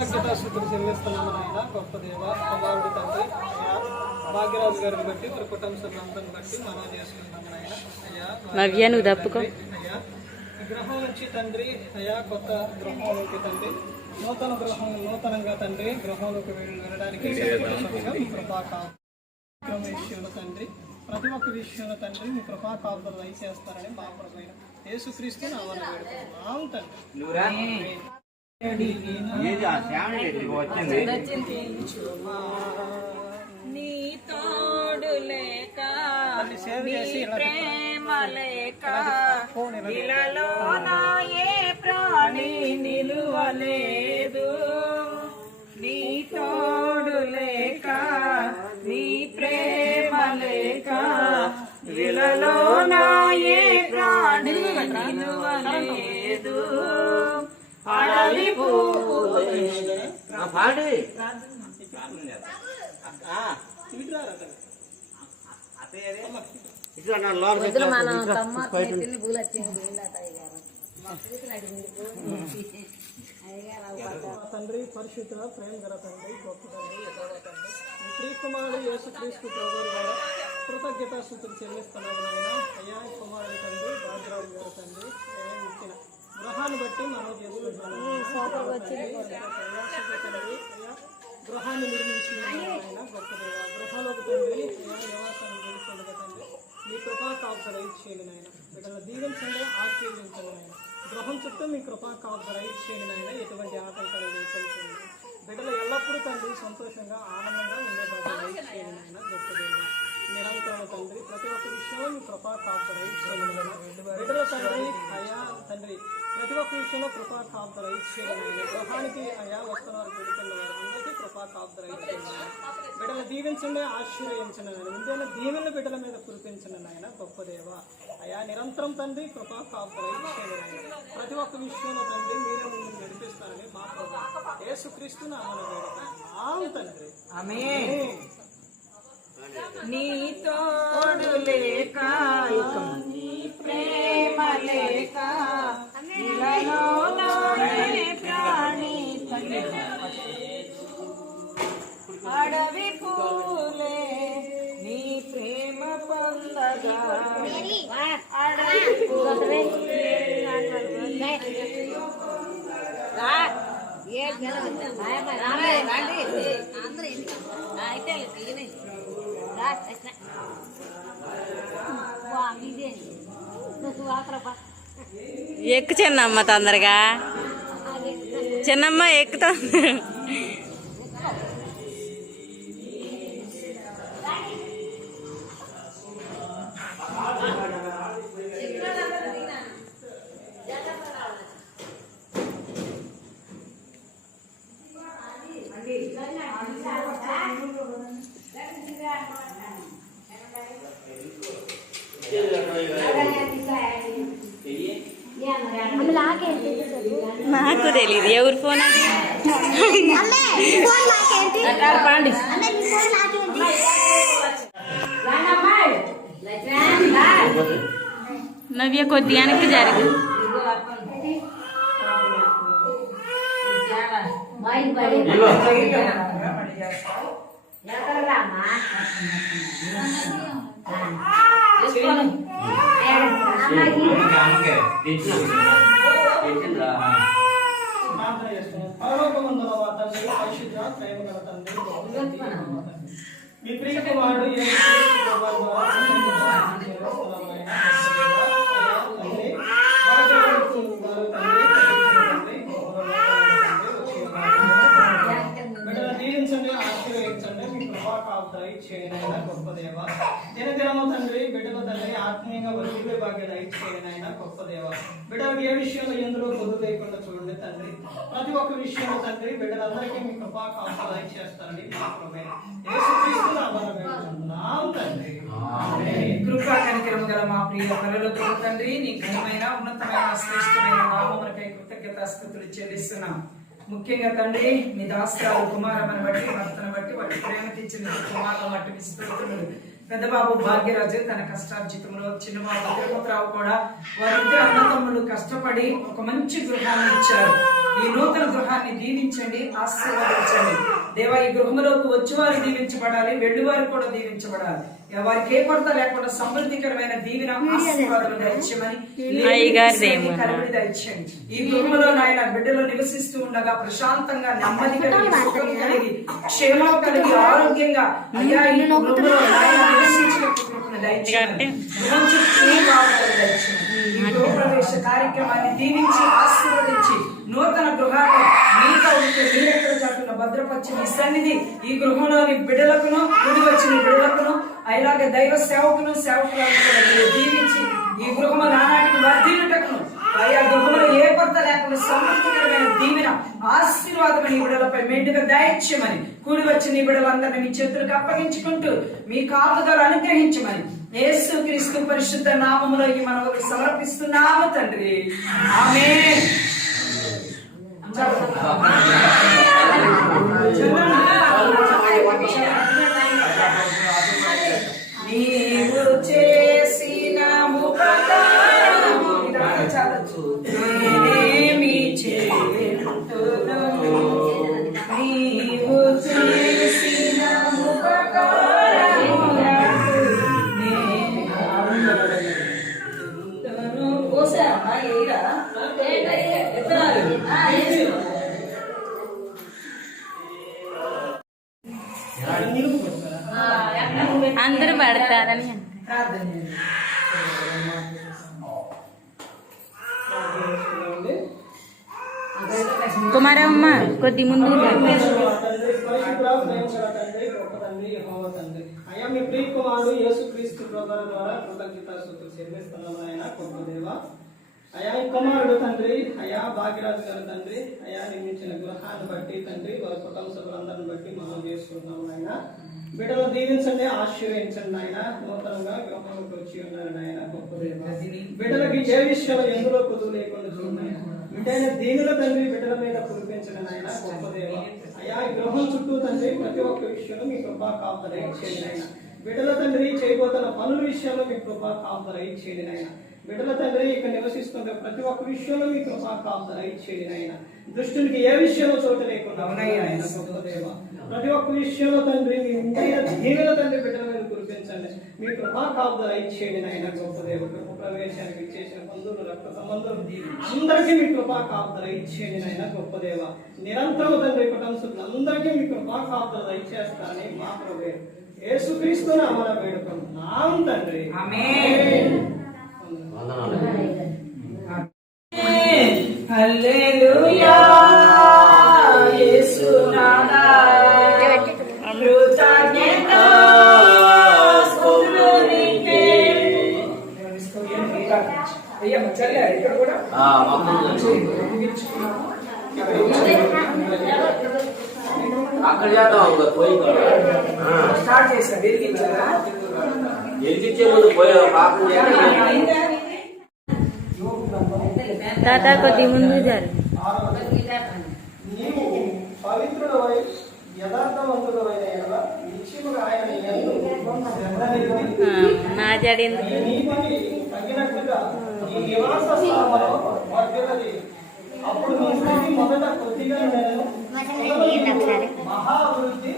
కృతజ్ఞతాస్తుతులు చెల్లిస్తున్నాము నాయన గొప్ప దేవ కుమారుడు తండ్రి అయ్యా భాగ్యరాజు గారిని బట్టి వారి కుటుంబ సభ్యులందరిని బట్టి మనం చేసుకుంటాము నాయన అయ్యా నవ్యాను తప్పుకో అయ్యా గృహం నుంచి తండ్రి అయ్యా కొత్త గృహంలోకి తండ్రి నూతన గృహం నూతనంగా తండ్రి గృహంలోకి వెళ్ళడానికి విషయంలో తండ్రి ప్రతి ఒక్క విషయంలో తండ్రి మీ కృపా కాపుదలు దయచేస్తారని మా ప్రభువైన యేసుక్రీస్తు నామమున వేడుకుంటున్నాం తండ్రి. నీ తోడు లేక ప్రేమ లేక ఇలాలో నా ఏ ప్రాణి నిలువలేదు. నీ తోడు లేక నీ ప్రేమ లేక ఇలాలో నా ఏ ప్రాణి నిలువలేదు. అడవి తండ్రి పరిశుద్ధ ప్రేమ గల తండ్రి గొప్ప తండ్రి తండ్రి మీ ప్రియకుమారుడు యేసుక్రీస్తు ప్రభువు ద్వారా కృతజ్ఞతాస్తుతులు చెల్లిస్తున్నాము నాయన అయ్యా కుమారుడు తండ్రి భాగ్యరాజు గారు తండ్రి ఇచ్చిన గృహాన్ని బట్టి మనం చేసుకుంటున్నాము తండ్రి అయ్యా గృహాన్ని నిర్మించిన ఆయన గొప్ప దేవ గృహంలోకి తండ్రి నివాసాన్ని తెలుసుకుండగా తండ్రి మీ కృపా కాపుదల ఇచ్చేయండి నాయన బిడ్డలు దీవించండి ఆశీర్వదించండి నాయన గృహం చుట్టూ మీ కృపా కాపుదల ఇచ్చేయండి నాయన ఎటువంటి ఆటంకాలు లేకుండా బిడ్డలు ఎల్లప్పుడూ తండ్రి సంతోషంగా ఆనందంగా ఉండే బాగా ఇచ్చేయండి నాయన గొప్ప దేవ నిరంతరం తండ్రి ప్రతి ఒక్క విషయంలో మీ కృపా కాపుదల ఇచ్చేయండి నాయన బిడ్డల తండ్రి అయ్యా తండ్రి ప్రతి ఒక్క విషయంలో కృపా కాపుదల ఇచ్చేయండి నాయన గృహానికి అయ్యా వస్తున్నారు పెడుతున్న వారు అందరికీ కృపా కాపుదల ఇచ్చేయండి బిడ్డలు దీవించండి ఆశీర్వదించండి నాయన ముందే దీవెన బిడ్డల మీద కురిపించండి నాయన గొప్ప దేవ అయ్యా నిరంతరం తండ్రి కృపా కాపుదల ఇచ్చేయండి నాయన ప్రతి ఒక్క విషయంలో తండ్రి మీరే ముందు నడిపిస్తారని మా ప్రభు యేసుక్రీస్తు నామమున వేడుకుంటున్నాం తండ్రి ఆమేన్. నీ తోడు లేక నీ ప్రేమ లేక ఇలాలో నా ఏ ప్రాణి అడవి పూలే నీ ప్రేమ పొందగా అడవి పూలే ఎక్కు చిన్నమ్మ తొందరగా చిన్నమ్మ ఎక్కుతా నాకు తెలియదు ఎవరి ఫోన్ అది నవ్య కొద్దిగా వెనక్కి జరిగి మీ ప్రియకుమారుడు దీవించండి ఆశీర్వదించండి మీ కృపా కాపుదల ఇచ్చేయండి నాయన గొప్ప దేవ దినదినము తండ్రి బిడ్డల తండ్రి ఆత్మీయంగా వర్తిపే భాగ్యం ఇచ్చేయండి నాయన గొప్ప దేవ బిడ్డలకు ఏ విషయంలో ఎందులో పొద్దు లేకుండా చూడండి తండ్రి ప్రతి ఒక్క విషయంలో తండ్రి బిడ్డలందరికీ మీ కృపా కాపుదల ఇచ్చేస్తారని మా ప్రభువైన యేసుక్రీస్తు నామమున వేడుకుంటున్నాం తండ్రి. కృపా కనికరము గల మా ప్రియ పరలోకపు తండ్రి నీ ఘనమైన ఉన్నతమైన శ్రేష్టమైన నామమునకై కృతజ్ఞతాస్తుతులు చెల్లిస్తున్నాం. ముఖ్యంగా తండ్రి మీ దాస్త్రాలు కుమారమ్మని బట్టి భర్తను బట్టి వాటి ప్రేమ తెచ్చిన కుమారుల మట్టి విస్తృతులు పెద్ద బాబు భాగ్యరాజు తన కష్టార్జితంలో, చిన్న బాబు తిరుపతిరావు కూడా వారిద్దరు అన్నదమ్ములు కష్టపడి ఒక మంచి గృహాన్ని ఇచ్చారు. ఈ నూతన గృహాన్ని దీవించండి, ఆశీర్వదించండి. దేవా, ఈ గృహంలోకి వచ్చేవారు దీవించబడాలి, వెళ్ళివారు కూడా దీవించబడాలి. వారికి ఏ కొరత లేకుండా సమృద్ధికరమైన దీవెన ఆశీర్వాదాలు దయచేయమని, కలుగుడి దయచేయండి. ఈ గృహంలో నాయన బిడ్డలు నివసిస్తూ ఉండగా ప్రశాంతంగా, నెమ్మది కలిగి, సుఖం కలిగి, క్షేమం కలిగి, ఆరోగ్యంగా అయ్యా ఈ గృహంలో నాయన నివసించిన కృపను దయచేయండి. గృహం చుట్టూ కాపుదల దయచేయండి. ఈ గృహప్రవేశ కార్యక్రమాన్ని దీవించి ఆశీర్వదించి నూతన గృహాన్ని మీతో ఉంటే మీరెక్కడ కాకుండా భద్రపరిచి మీ సన్నిధి ఈ గృహంలోని బిడ్డలకును, కూడి వచ్చిన బిడ్డలకును, అలాగే దైవ సేవకులు, సేవకులను కూడా మీరు దీవించి ఈ గృహము నానాటికి వర్ధిల్లుటకును, ఆయా గృహంలో ఏ కొరత లేకుండా సమృద్ధికరమైన దీవెన ఆశీర్వాదమైన ఈ బిడ్డలపై మెండుగా దయచేయమని, కూడి వచ్చిన ఈ బిడ్డలందరినీ మీ చేతులకు అప్పగించుకుంటూ మీ కాపుదల అనుగ్రహించమని యేసుక్రీస్తు పరిశుద్ధ నామములో ఈ మనవులు సమర్పిస్తున్నాము తండ్రి. ఆమేన్. నీవు చేసిన ఉపకారము నేనేమి చేయుదును, నీవు చేసిన ఉపకారము అందరూ పడతారని ప్రార్థన చేయండి. కుమారమ్మ కొద్ది ముందు అయ్యా మీ ప్రియ కుమారుడు యేసుక్రీస్తు ప్రభువు ద్వారా కృతజ్ఞతాస్తుతులు చెల్లిస్తున్నాము నాయన. గొప్ప దేవా, అయా ఈ కుమారుడు తండ్రి, అయా భాగ్యరాజు గారు తండ్రి, అయా నిర్మించిన గృహాన్ని బట్టి తండ్రి, వారి కుటుంబ సభ్యులందరిని బట్టి మనం చేసుకుంటున్నాము నాయన. బిడ్డలు దీవించండి, ఆశీర్వదించండి నాయన. నూతనంగా గృహంలోకి వచ్చి ఉన్నారు నాయన. గొప్ప దేవా, బిడ్డలకి ఏ విషయంలో ఎందులో కుదువు లేకుండా చూడండి. బిడ్డైన దీనుల తండ్రి బిడ్డల మీద కురిపించండి నాయన. గొప్ప దేవా, అయా ఈ గృహం చుట్టూ తండ్రి ప్రతి ఒక్క విషయంలో మీ కృపా కాపుదల ఇచ్చేయండి నాయన. బిడ్డల తండ్రి చేయబోతున్న పనుల విషయంలో మీ కృపా కాపుదల ఇచ్చేయండి నాయన. బిడ్డల తండ్రి ఇక్కడ నివసిస్తుంటే ప్రతి ఒక్క విషయంలో మీ కృపా కాపుదల ఇచ్చేయండి నాయన. దుష్టునికి ఏ విషయంలో చోటు లేకుండా ఆయన. గొప్ప దేవా, ప్రతి ఒక్క విషయంలో తండ్రి మీ దీనుల తండ్రి బిడ్డల మీద కురిపించండి, మీ కృపా కాపుదల ఇచ్చేయండి నాయన. గొప్ప దేవ, గృహ ప్రవేశానికి ఇచ్చేసిన బంధువులు, రక్త సంబంధులు అందరికీ మీ కృపా కాపుదల ఇచ్చేయండి నాయన. గొప్ప దేవ, నిరంతరం తండ్రి కుటుంబస్తులు అందరికీ మీ కృపా కాపుదల ఇచ్చేస్తారని మా ప్రభు యేసుక్రీస్తు నామమున వేడుకుంటున్నాం తండ్రి. ఆమేన్. హల్లెలూయా. యేసునాథా కృతజ్ఞత స్తుతులు నీకే. అయ్యా మచ్చలే ఇక్కడ కూడా అక్కడ చేద్దాం పోయి స్టార్ట్ చేశారు. వెలిగించారా? ఎలిగించే ముందు పోయి పాపం తాత కొద్ది ముందు జారు. నీవు పవిత్రుడవై యథార్థవంతుడవైన యెహోవా నిశ్చయముగా ఆయన యందు శ్రద్ధ నిలిపి నా జడి నీ పని తగినట్లుగా నీ నివాస స్థలములో వర్ధిల్లది. అప్పుడు నీ స్థితి మొదట కొద్దిగా నేను మహా అభివృద్ధి